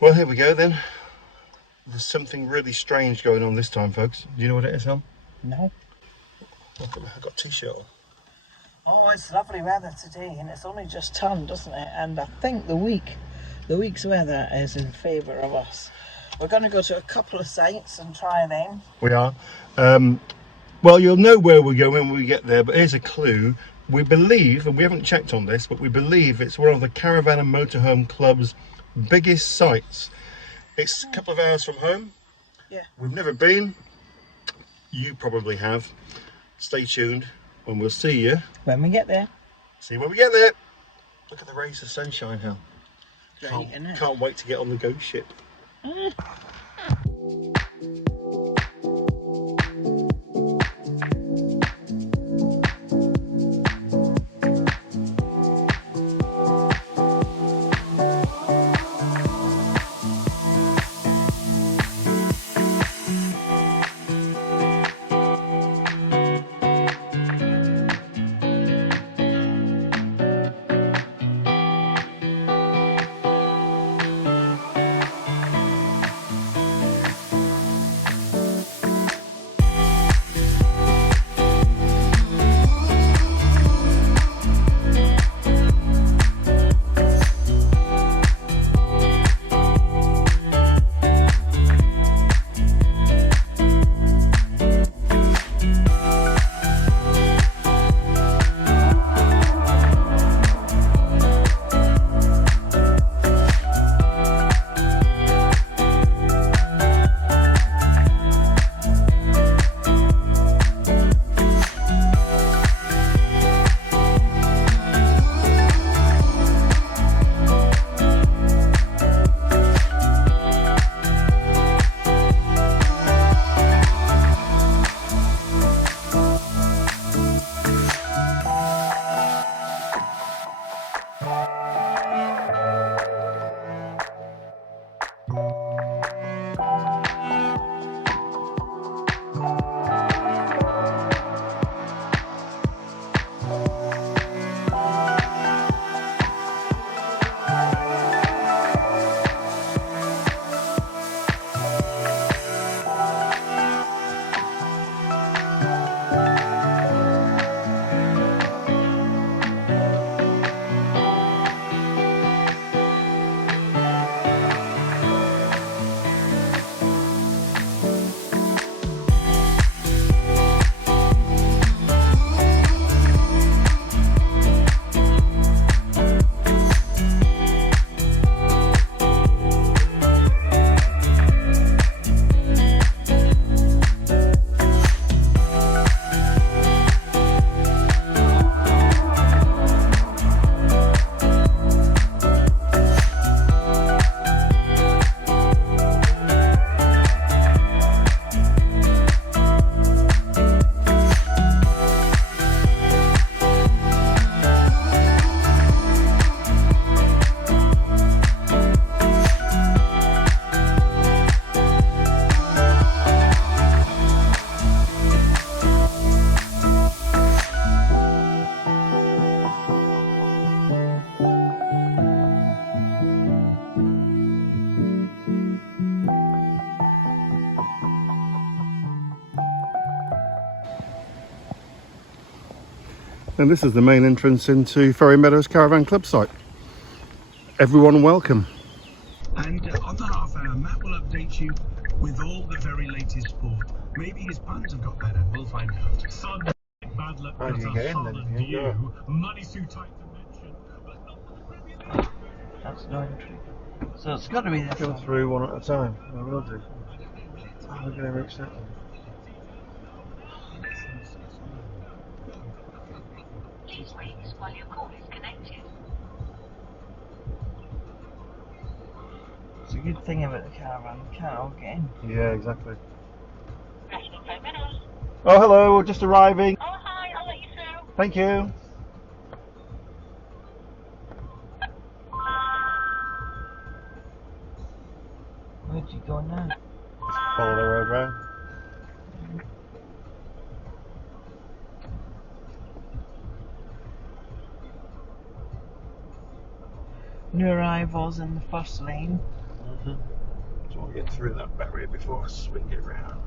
Well, here we go then. There's something really strange going on this time, folks. Do you know what it is, Hel? No. I've got a t-shirt on. Oh, it's lovely weather today, and it's only just turned, doesn't it? And I think the week's weather is in favour of us. We're going to go to a couple of sites and try them. We are. Well, you'll know where we're going when we get there, but here's a clue. We believe, and we haven't checked on this, but we believe it's one of the Caravan and Motorhome Club's biggest sites. It's a couple of hours from home. Yeah. We've never been. You probably have. Stay tuned and we'll see you When we get there. See you when we get there. Look at the rays of sunshine, Hel. Great, isn't it? Can't wait to get on the ghost ship. And this is the main entrance into Ferry Meadows Caravan Club site. Everyone welcome. And on the half-hour, Matt will update you with all the very latest sport. Maybe his plans have got better. We'll find out. Sun, bad luck, How do you get in then? view. Money's too tight to mention, but not That's no entry. So it's got to be this Go one. through one at a time. I will do. We're going to reach that. Please wait while your call is connected. It's a good thing about the caravan. You can't all get in. Yeah, exactly. National Ferry Meadows. Oh, hello. We're just arriving. Oh, hi, I'll let you through. Thank you. Where'd you go now? Follow the road round. New arrivals in the first lane. So I'll get through that barrier before I swing it round.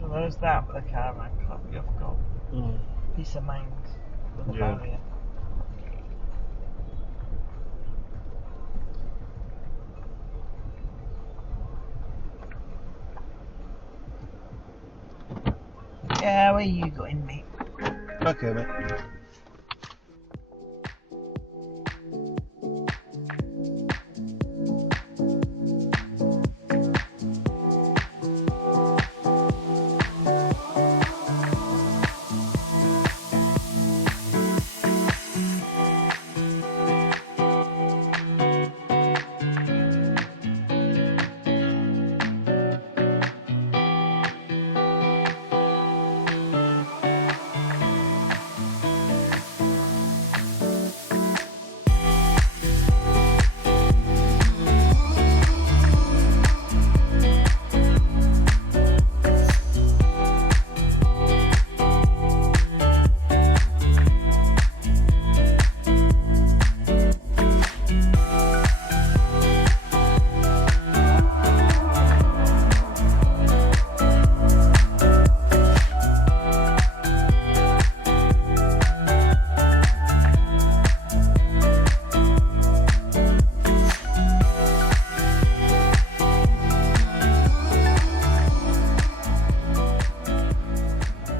So there's that with the Caravan Club. You've got peace of mind with the Yeah. barrier. Yeah, where you going, mate? Okay, mate.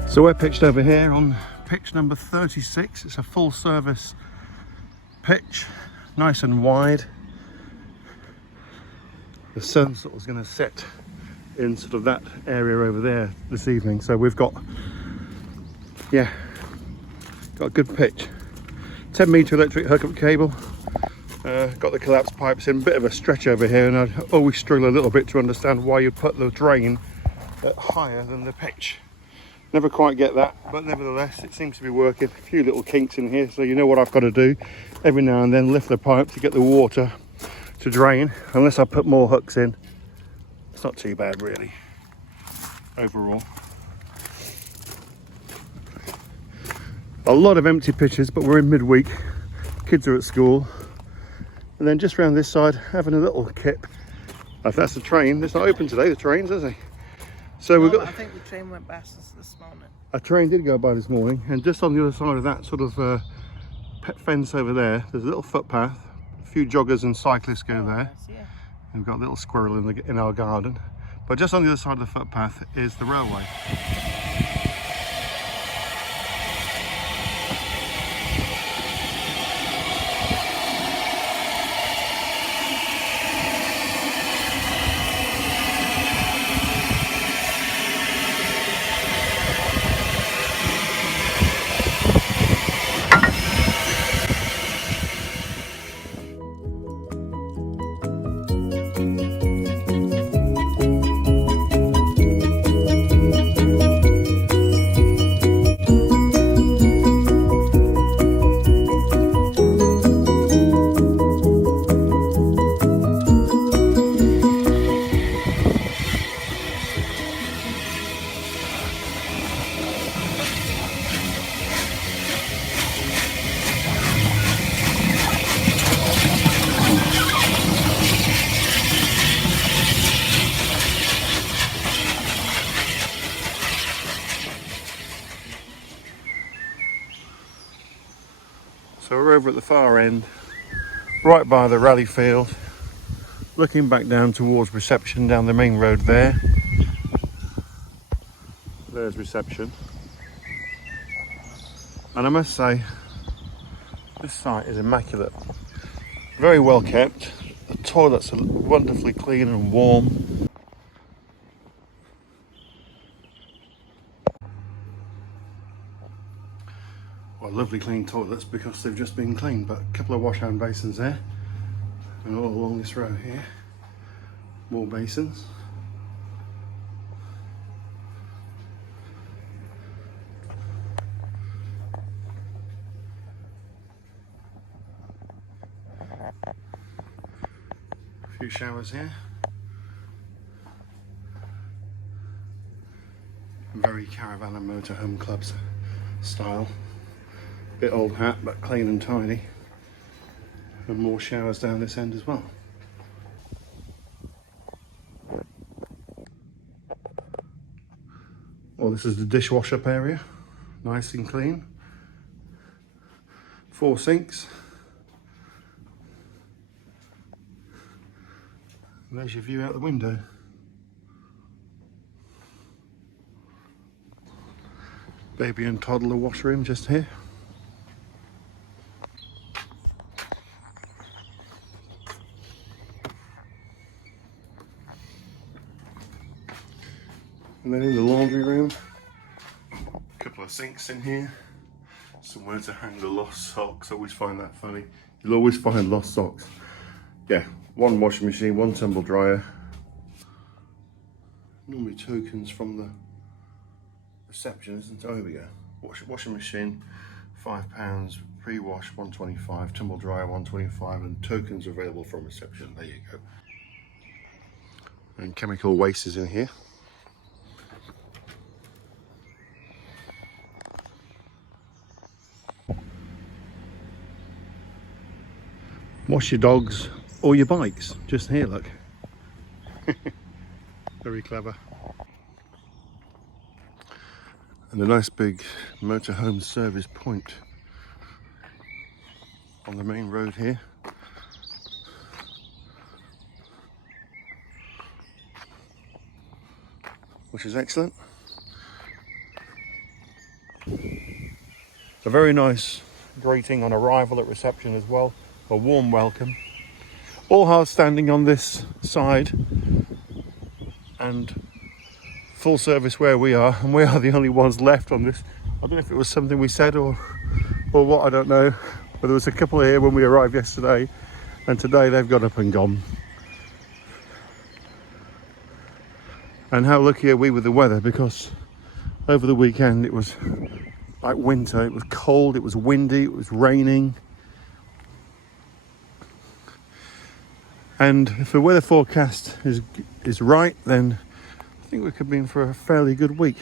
So we're pitched over here on pitch number 36. It's a full service pitch, nice and wide. The sun sort of going to set in sort of that area over there this evening. So we've got, yeah, got a good pitch. 10-metre electric hookup cable. Got the collapsed pipes in, bit of a stretch over here, and I always struggle a little bit to understand why you put the drain higher than the pitch. Never quite get that, but nevertheless it seems to be working. A few little kinks in here, so you know what I've got to do every now and then, lift the pipe to get the water to drain. Unless I put more hooks in, it's not too bad really overall. A lot of empty pitches, but we're in midweek, kids are at school, and then just round this side having a little kip. If that's the train, it's not open today, the trains, is it? So we've got, I think the train went past us this morning. a train did go by this morning, and just on the other side of that sort of pet fence over there, there's a little footpath. A few joggers and cyclists go there. Yes, yeah. And we've got a little squirrel in our garden. But just on the other side of the footpath is the railway. So we're over at the far end, right by the rally field, looking back down towards reception down the main road there. There's reception. And I must say, this site is immaculate. Very well kept. The toilets are wonderfully clean and warm. Well, lovely clean toilets because they've just been cleaned, but a couple of wash hand basins there. And all along this row here, more basins. A few showers here. Very Caravan and Motorhome Clubs style. Bit old hat, but clean and tidy. And more showers down this end as well. Well, this is the dishwash up area, nice and clean. 4 sinks. And there's your view out the window. Baby and toddler washroom just here. And then in the laundry room, a couple of sinks in here, somewhere to hang the lost socks. I always find that funny. You'll always find lost socks. Yeah, 1 washing machine, 1 tumble dryer. Normally tokens from the reception, isn't it? Oh, here we go. Washing machine, £5, pre-wash 125, tumble dryer 125, and tokens available from reception. There you go. And chemical waste is in here. Wash your dogs or your bikes. Just here, look. Very clever. And a nice big motorhome service point on the main road here. Which is excellent. A very nice greeting on arrival at reception as well. A warm welcome. All hard standing on this side and full service where we are, and we are the only ones left on this. I don't know if it was something we said or what, I don't know. But there was a couple here when we arrived yesterday, and today they've got up and gone. And how lucky are we with the weather, because over the weekend it was like winter. It was cold, it was windy, it was raining. And if the weather forecast is right, then I think we could be in for a fairly good week.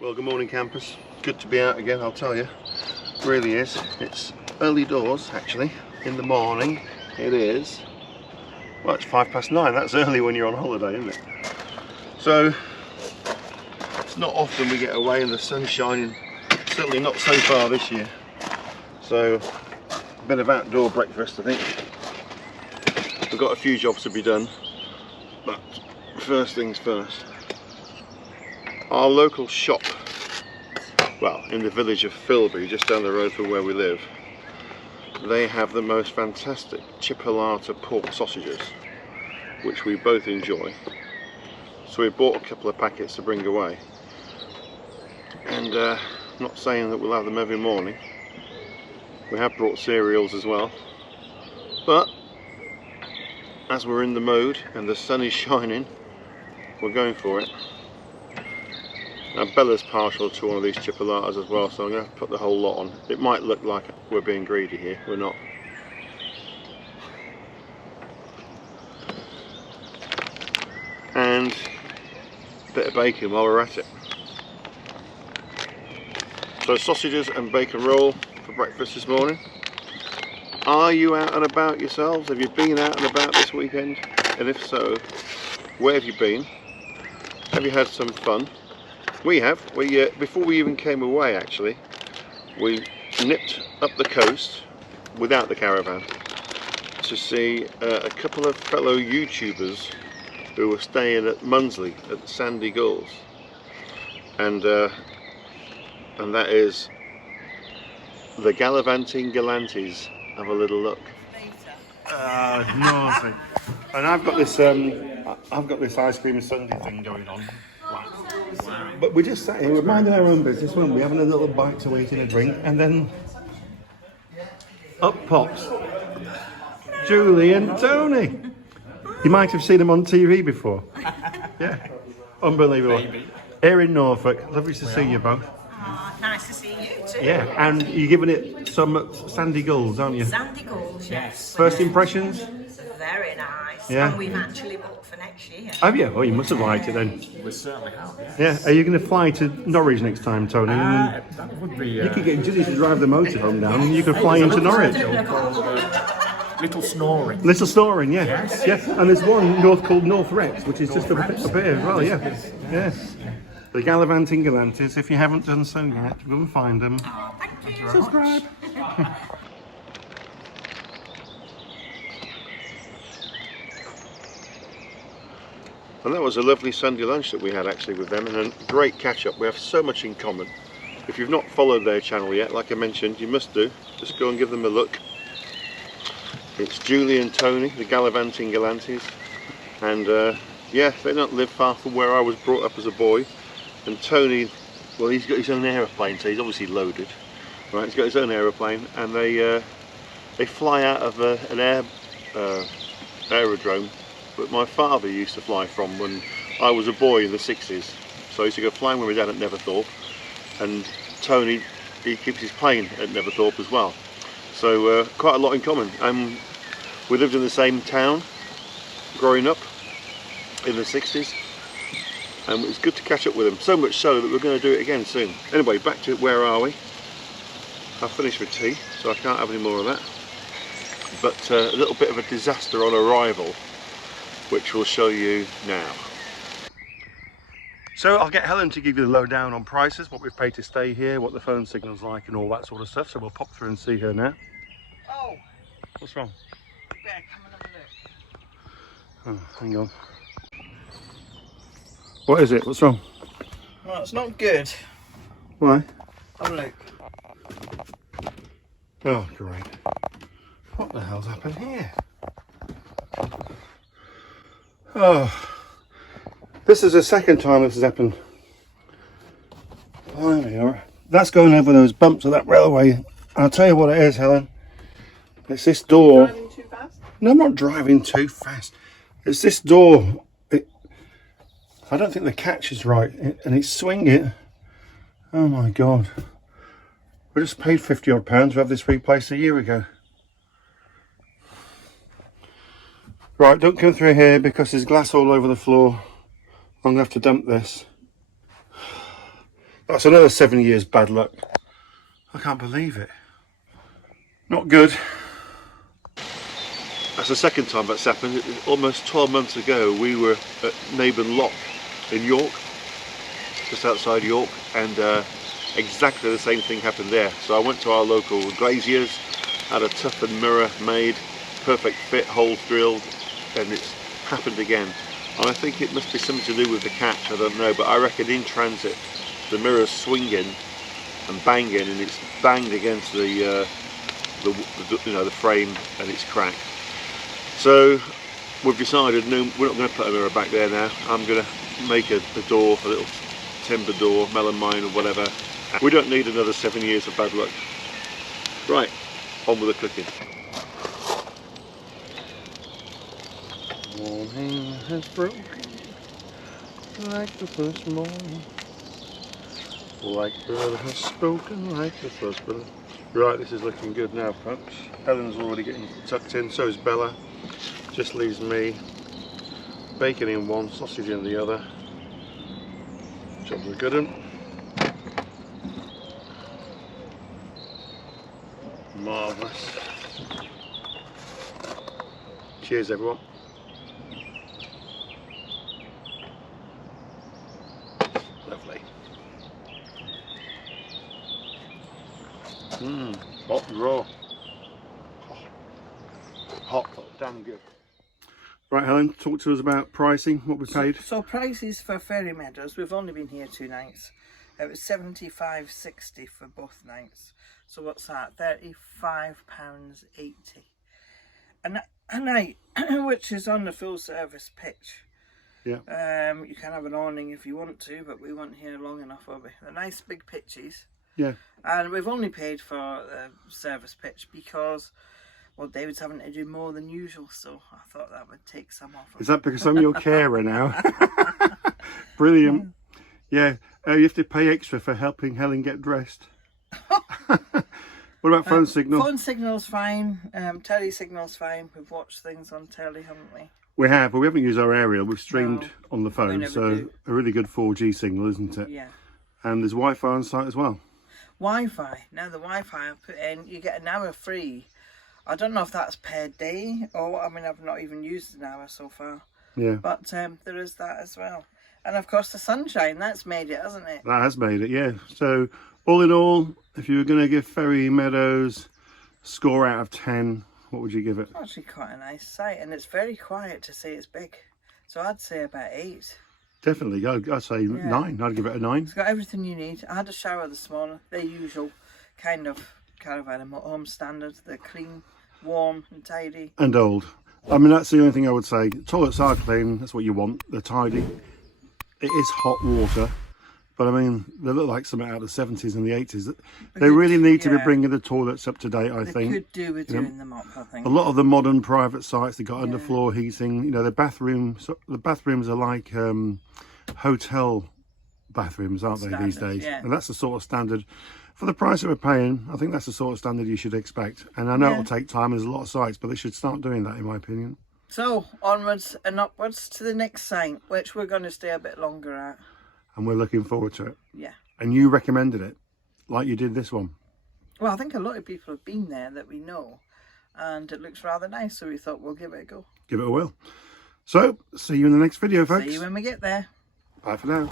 Well, good morning campers. Good to be out again, I'll tell you. It really is. It's early doors actually, in the morning. It is, well, it's 9:05. That's early when you're on holiday, isn't it? So it's not often we get away and the sun's shining, certainly not so far this year. So a bit of outdoor breakfast, I think. We've got a few jobs to be done, but first things first. Our local shop, well, in the village of Filby, just down the road from where we live, they have the most fantastic chipolata pork sausages, which we both enjoy. So we bought a couple of packets to bring away. And I'm not saying that we'll have them every morning. We have brought cereals as well. But as we're in the mode and the sun is shining, we're going for it. Now Bella's partial to one of these chipolatas as well, so I'm going to put the whole lot on. It might look like we're being greedy here, we're not. And a bit of bacon while we're at it. So sausages and bacon roll for breakfast this morning. Are you out and about yourselves? Have you been out and about this weekend? And if so, where have you been? Have you had some fun? We have. Before we even came away, actually, we nipped up the coast without the caravan to see a couple of fellow YouTubers who were staying at Munsley at the Sandy Gulls, and that is the Gallivanting Galantes. Have a little look. Naughty. And I've got this ice cream sundae thing going on. But we just sat here, we're minding our own business, weren't we? Having a little bite to eat and a drink, and then up pops Julie and Tony. You might have seen them on TV before. Yeah, unbelievable. Maybe. Here in Norfolk. Lovely to see you both. Nice to see you too. Yeah, and you're giving it some sandy gulls, aren't you? Sandy Gulls, yes. First impressions? Very nice. Yeah. And we've actually booked for next year. Have you? Oh, you must have liked it then. We certainly have, yes. Yeah. Are you going to fly to Norwich next time, Tony? That would be... You could get Judy to drive the motorhome down and you could fly into Norwich. Little Snoring. Little Snoring, yeah. Yes. Yeah. And there's one called North Rex, which is just up here as well, yeah. Yeah. The Gallivanting Galantis, if you haven't done so yet, go and find them. Oh, thank you. Subscribe. And that was a lovely Sunday lunch that we had actually with them, and a great catch up. We have so much in common. If you've not followed their channel yet, like I mentioned, you must do. Just go and give them a look. It's Julie and Tony, the Gallivanting Galantis, and yeah, they don't live far from where I was brought up as a boy. And Tony, well, he's got his own aeroplane, so he's obviously loaded. Right, he's got his own aeroplane, and they fly out of an aerodrome that my father used to fly from when I was a boy in the 60s. So I used to go flying with my dad at Neverthorpe, and Tony, he keeps his plane at Neverthorpe as well. So quite a lot in common. We lived in the same town growing up in the 60s. And it's good to catch up with them, so much so that we're going to do it again soon. Anyway, back to where are we? I've finished with tea, so I can't have any more of that. But a little bit of a disaster on arrival, which we'll show you now. So I'll get Helen to give you the lowdown on prices, what we've paid to stay here, what the phone signal's like and all that sort of stuff. So we'll pop through and see her now. Oh, What's wrong? better come and have a look. Oh, hang on. What is it? What's wrong? No, it's not good. Why? Have a look. Oh, great. What the hell's happened here? Oh, this is the second time this has happened. Blimey, all right. That's going over those bumps of that railway. I'll tell you what it is, Helen. It's this door. Driving too fast? No, I'm not driving too fast. It's this door. I don't think the catch is right, and it's swinging. Oh my God. We just paid £50 odd to have this replaced a year ago. Right, don't come through here because there's glass all over the floor. I'm going to have to dump this. That's another 7 years bad luck. I can't believe it. Not good. That's the second time that's happened. Almost 12 months ago we were at Naburn Lock in York, just outside York, and exactly the same thing happened there. So I went to our local glaziers, had a toughened mirror made, perfect fit, holes drilled, and it's happened again. And I think it must be something to do with the catch, I don't know, but I reckon in transit the mirror's swinging and banging, and it's banged against the frame, and it's cracked. So we've decided, no, we're not going to put a mirror back there now. I'm going to make a door, a little timber door, melon mine or whatever. We don't need another 7 years of bad luck. Right, on with the cooking. Morning has broken like the first morning. Like bird has spoken like the first bird. Right, this is looking good now, folks. Helen's already getting tucked in, so is Bella. Just leaves me. Bacon in one, sausage in the other. Jobs are good. Marvellous. Cheers, everyone. Lovely. Hot and raw. Hot, but damn good. Right, Helen, talk to us about pricing, what we paid. So prices for Ferry Meadows, we've only been here 2 nights. It was £75.60 for both nights. So what's that? £35.80. A night, which is on the full service pitch. Yeah. You can have an awning if you want to, but we weren't here long enough, will we? The nice big pitches. Yeah. And we've only paid for the service pitch because, well, David's having to do more than usual, so I thought that would take some off. Is that because I'm your carer now? Brilliant. Yeah, you have to pay extra for helping Helen get dressed. What about phone signal? Phone signal's fine. Telly signal's fine. We've watched things on telly, haven't we? We have, but we haven't used our aerial. We've streamed No, on the phone, never so do. a really good 4G signal, isn't it? Yeah. And there's Wi-Fi on site as well. Wi-Fi. Now the Wi-Fi I put in, you get an hour free. I don't know if that's per day or, I mean, I've not even used an hour so far. Yeah. But there is that as well. And of course the sunshine, that's made it, hasn't it? That has made it, yeah. So all in all, if you were going to give Ferry Meadows a score out of 10, what would you give it? It's actually quite a nice site, and it's very quiet to say it's big. So I'd say about 8. Definitely, I'd say 9. I'd give it a 9. It's got everything you need. I had a shower this morning, the usual kind of Caravan and Motorhome standard. They're clean, warm and tidy. And old. I mean, that's the only thing I would say. Toilets are clean, that's what you want. They're tidy. It is hot water. But I mean, they look like something out of the 70s and the 80s. They really need to be bringing the toilets up to date, I think. They could do with doing them up, I think. A lot of the modern private sites, they've got underfloor heating. You know, the bathrooms are like hotel bathrooms, aren't they, these days? Yeah. And that's the sort of standard. For the price that we're paying, I think that's the sort of standard you should expect. And I know it'll take time, there's a lot of sites, but they should start doing that, in my opinion. So, onwards and upwards to the next site, which we're going to stay a bit longer at. And we're looking forward to it. Yeah. And you recommended it, like you did this one. Well, I think a lot of people have been there that we know, and it looks rather nice, so we thought we'll give it a go. Give it a whirl. So, see you in the next video, folks. See you when we get there. Bye for now.